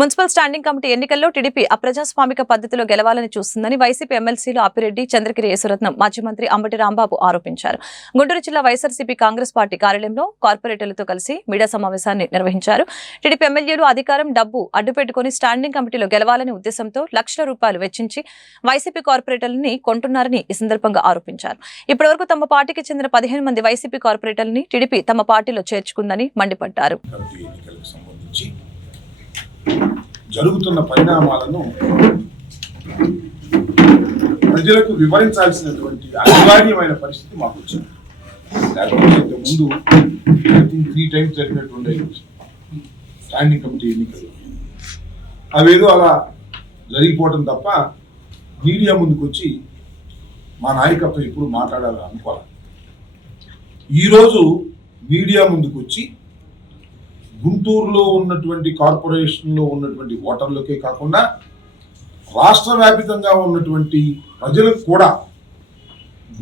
Municipal standing committee ఎన్నికల్లో TDP అప్రజాస్వామిక పద్ధతిలో గెలవాలని చూస్తుందని వైసీపీ ఎమ్మెల్సీలు అప్పిరెడ్డి చంద్రగిరి యేసురత్నం మాజీ మంత్రి అంబటి రాంబాబు ఆరోపించారు. గుంటూరు జిల్లా వైఎస్ఆర్సీపీ కాంగ్రెస్ పార్టీ కార్యాలయంలో కార్పొరేటర్లతో కలిసి మీడియా సమావేశాన్ని నిర్వహించారు. టీడీపీ ఎమ్మెల్యేలు అధికారం డబ్బు అడ్డుపెట్టుకుని స్టాండింగ్ కమిటీలో గెలవాలనే ఉద్దేశంతో లక్షల రూపాయలు వెచ్చించి వైసీపీ కార్పొరేటర్లని కొంటున్నారని ఈ సందర్భంగా ఆరోపించారు. ఇప్పటివరకు తమ పార్టీకి చెందిన పదిహేను మంది వైసీపీ కార్పొరేటర్లని టీడీపీ తమ పార్టీలో చేర్చుకుందని మండిపడ్డారు. జరుగుతున్న పరిణామాలను ప్రజలకు వివరించాల్సినటువంటి అనివార్యమైన పరిస్థితి మాకు వచ్చింది లేకపోతే ముందు ఐ థింక్ త్రీ టైమ్స్ జరిగినటువంటి స్టాండింగ్ కమిటీ ఎన్నికలు. అవేదో అలా జరిగిపోవటం తప్ప మీడియా ముందుకు వచ్చి మా నాయకత్వం ఇప్పుడు మాట్లాడాలని అనుకోవాలి. ఈరోజు మీడియా ముందుకు వచ్చి గుంటూరులో ఉన్నటువంటి కార్పొరేషన్లో ఉన్నటువంటి ఓటర్లకే కాకుండా రాష్ట్ర వ్యాపితంగా ఉన్నటువంటి ప్రజలకు కూడా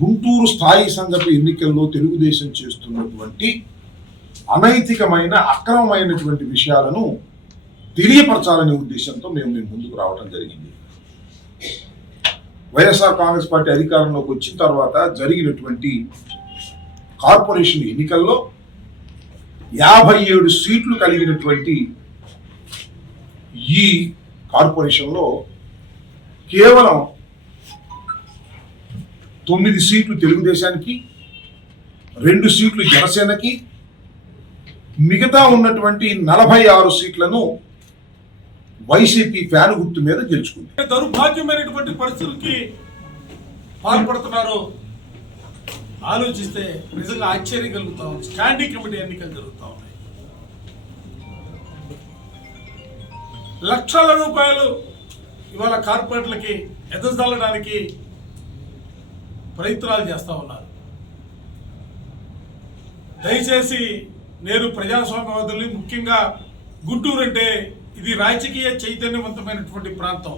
గుంటూరు స్థాయి సంఘపు ఎన్నికల్లో తెలుగుదేశం చేస్తున్నటువంటి అనైతికమైన అక్రమమైనటువంటి విషయాలను తెలియపరచాలనే ఉద్దేశంతో మేము మేము ముందుకు రావడం జరిగింది. వైఎస్ఆర్ కాంగ్రెస్ పార్టీ అధికారంలోకి వచ్చిన తర్వాత జరిగినటువంటి కార్పొరేషన్ ఎన్నికల్లో యాభై ఏడు సీట్లు కలిగినటువంటి ఈ కార్పొరేషన్లో కేవలం తొమ్మిది సీట్లు తెలుగుదేశానికి రెండు సీట్లు జనసేనకి మిగతా ఉన్నటువంటి నలభై ఆరు సీట్లను వైసీపీ ఫ్యాన్ గుర్తు మీద గెలుచుకుంది. దౌర్భాగ్యమైనటువంటి పరిస్థితులకి పాల్పడుతున్నారు ఆలోచిస్తే నిజంగా ఆశ్చర్యం కలుగుతా ఉంది. స్టాండింగ్ కమిటీ ఎన్నికలు జరుగుతూ ఉన్నాయి. లక్షల రూపాయలు ఇవాళ కార్పొరేట్లకి ఎదజల్లడానికి ప్రయత్నాలు చేస్తూ ఉన్నారు. దయచేసి నేను ప్రజాస్వామ్యవాదుల్ని ముఖ్యంగా గుంటూరు అంటే ఇది రాజకీయ చైతన్యవంతమైనటువంటి ప్రాంతం.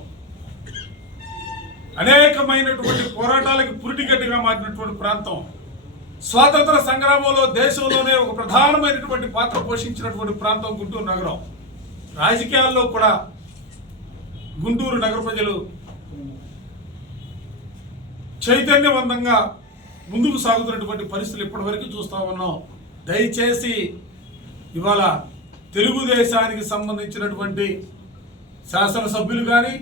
అనేకమైనటువంటి పోరాటాలకు పురిటిగడ్డగా మారినటువంటి ప్రాంతం. స్వాతంత్ర సంగ్రామంలో దేశంలోనే ఒక ప్రధానమైనటువంటి పాత్ర పోషించినటువంటి ప్రాంతం గుంటూరు నగరం. రాజకీయాల్లో కూడా గుంటూరు నగర ప్రజలు చైతన్యవంతంగా ముందుకు సాగుతున్నటువంటి పరిస్థితులు ఇప్పటివరకు చూస్తా ఉన్నాం. దయచేసి ఇవాళ తెలుగుదేశానికి సంబంధించినటువంటి శాసనసభ్యులు కానీ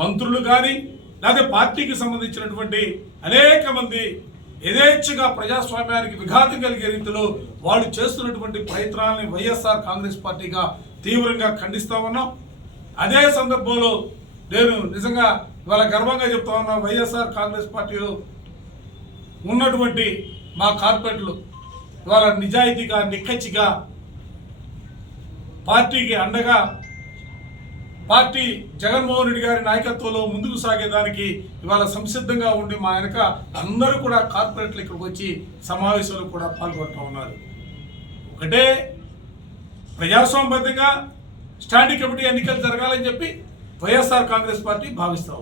మంత్రులు కానీ లేదా పార్టీకి సంబంధించినటువంటి అనేక మంది యథేచ్ఛగా ప్రజాస్వామ్యానికి విఘాతం కలిగే రీతిలో వాళ్ళు చేస్తున్నటువంటి ప్రయత్నాలని వైఎస్ఆర్ కాంగ్రెస్ పార్టీగా తీవ్రంగా ఖండిస్తా ఉన్నాం. అదే సందర్భంలో నేను నిజంగా ఇవాళ గర్వంగా చెప్తా ఉన్నా వైఎస్ఆర్ కాంగ్రెస్ పార్టీలో ఉన్నటువంటి మా కార్పొరేట్లు ఇవాళ నిజాయితీగా నిక్కచ్చిగా పార్టీకి అండగా పార్టీ జగన్మోహన్ రెడ్డి గారి నాయకత్వంలో ముందుకు సాగేదానికి ఇవాళ సంసిద్ధంగా ఉండి మా వెనక అందరూ కూడా కార్పొరేట్లు ఇక్కడికి వచ్చి సమావేశంలో కూడా పాల్గొంటూ ఉన్నారు. ఒకటే ప్రజాస్వామ్యబద్ధంగా స్టాండింగ్ కమిటీ ఎన్నికలు జరగాలని చెప్పి వైఎస్ఆర్ కాంగ్రెస్ పార్టీ భావిస్తూ